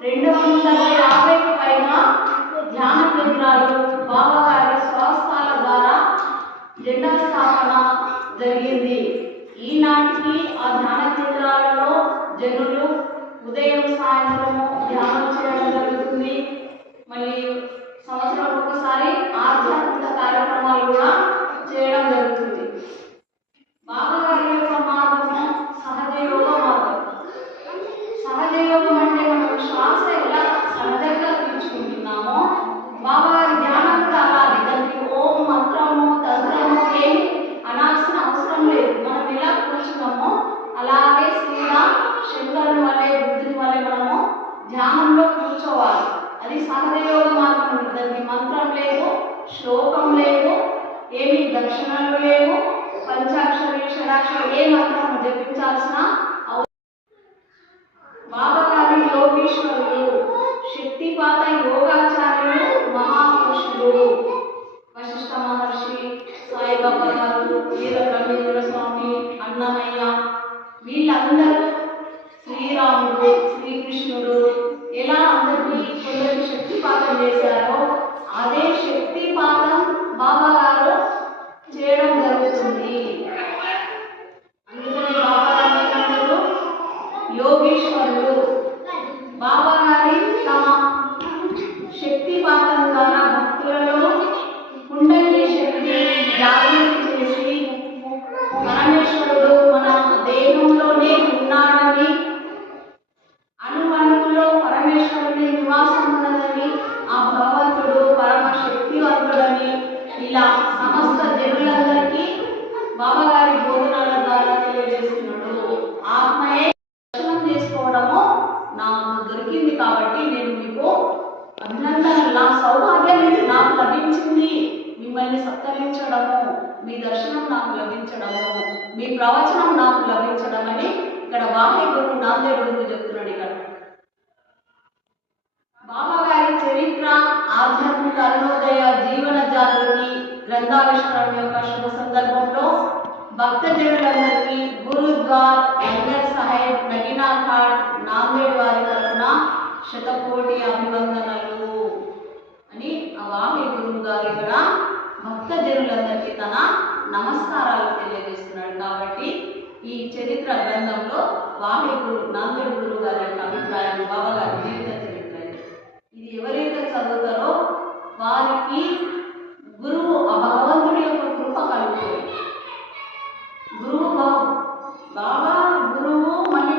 రెండు వందల యాభైకి పైన ధ్యాన కేంద్రాలు బాబాగారి స్వస్థాల ద్వారా జెండా స్థాపన జరిగింది. ఈనాటికి ఆ ధ్యాన కేంద్రాలలో జనులు ఉదయం సాయంత్రం శ్రీరామ్ శంకరుని వల్లే బుద్ధుని వల్లే మనము ధ్యానంలో కూర్చోవాలి. అది సహజ మార్గం ఉంటుంది దానికి మంత్రం లేదు శ్లోకం లేదు ఏమి దక్షిణలు లేవు పంచాక్షరి షడాక్షరి ఏ మంత్రం జపించాల్సిన అవ- బాబా యోగేశ్వరులు శక్తిపాత యోగాచార్యులు మహాపురుషులు. వశిష్ఠ మహర్షి సాయిబాబా గారు వీర రవీంద్ర స్వామి అన్నమయ్య వీళ్ళందరూ పరమేశ్వరుని నివాసం ఉన్నదని ఆ భగవంతుడు పరమ శక్తివంతుడని ఇలా సమస్త దేవులందరికీ బాబా గారి ద్వారా తెలియజేస్తున్నాడు. ఆత్మయే దర్శనం చేసుకోవడము నాకు దొరికింది కాబట్టి నేను మీకు అభినందనలు నా సౌభాగ్యం నాకు లభించింది. మిమ్మల్ని సత్కరించడము మీ దర్శనం నాకు లభించడము మీ ప్రవచనం నాకు లభించడం అని ఇక్కడ వాహి గురువు నాందేవుడు చెప్తున్నాడు ఇక్కడ బాబా గారి చరిత్ర ఆధ్యాత్మిక అరుణోదయ జీవన జాగృతి గ్రంథావిష్కరణ యొక్క శుభ సందర్భంలో భక్తజనులందరికీ గురుద్వార్ లంగర్ సాహెబ్ నగినా ఘాట్ నాందేడ్ వారి తరఫున శతకోటి అభివందనలు. అని ఆ వామి గురువు గారు ఇక్కడ భక్తజనులందరికీ తన నమస్కారాలు తెలియజేస్తున్నాడు కాబట్టి ఈ చరిత్ర గ్రంథంలో వామి గురు నాందేడ్ గురువు గారి యొక్క అభిప్రాయం బాబా